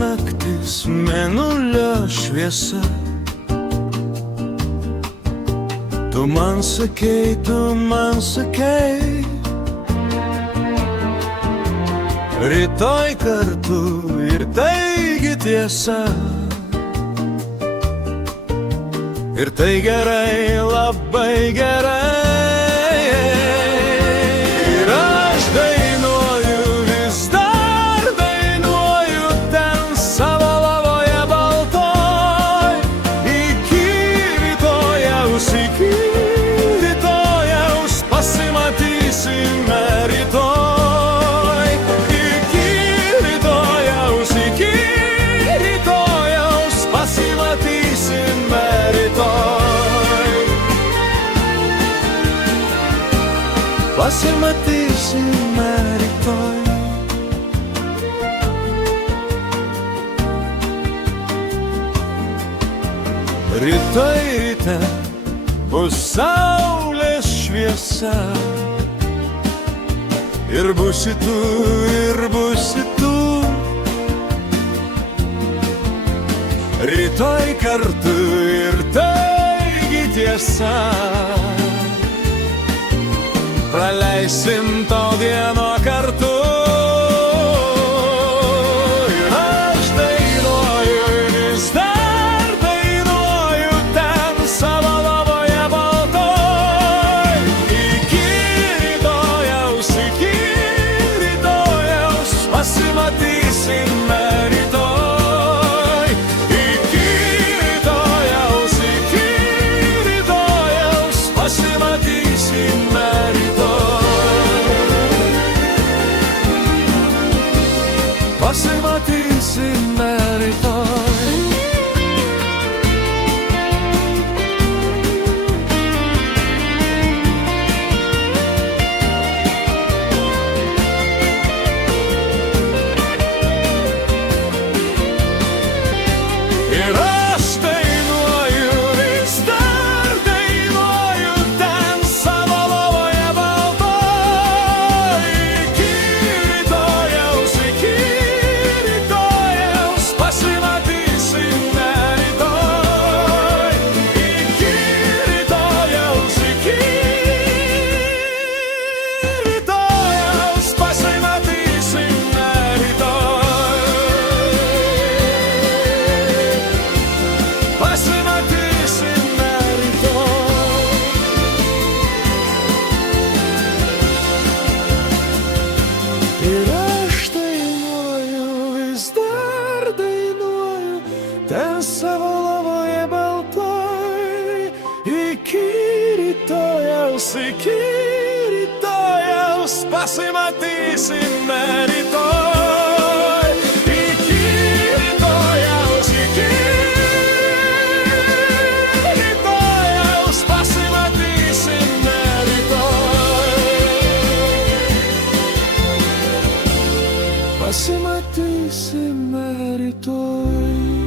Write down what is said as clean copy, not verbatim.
naktis, mėnulio šviesa. Tu man sakei, rytoj kartu ir taigi tiesa. Ir tai gerai, labai gerai. Ir aš dainuoju, vis dar dainuoju ten savo lavoje baltoj. Iki rytojaus, pasimatysime rytoj. Iki rytojaus, pasimatysime rytoj. Pasimatysime rytoj. Rytoj ryte bus saulės šviesa. Ir būsi tu, ir būsi tu. Rytoj kartu ir taigi tiesa. Praleisim to dieno kartu. Ir aš dainuoju, vis dar dainuoju ten savo lavoje baltoj. Iki rytojaus, pasimatysime rytoj. Iki rytojaus, pasimatysime rytoj. Pasimatysime rytoj. Ir aš dainuoju, vis dar dainuoju ten savo lavoje baltoj. Iki rytojaus, pasimatysime rytoj. Iki rytojaus, pasimatysime rytoj. Pasimatysime rytoj. Ir aš dainuoju, vis dar dainuoju ten savo lavoje baltoj. Iki rytojaus, pasimatysime rytoj. Iki rytojaus, pasimatysime rytoj. Pasimatysime rytoj.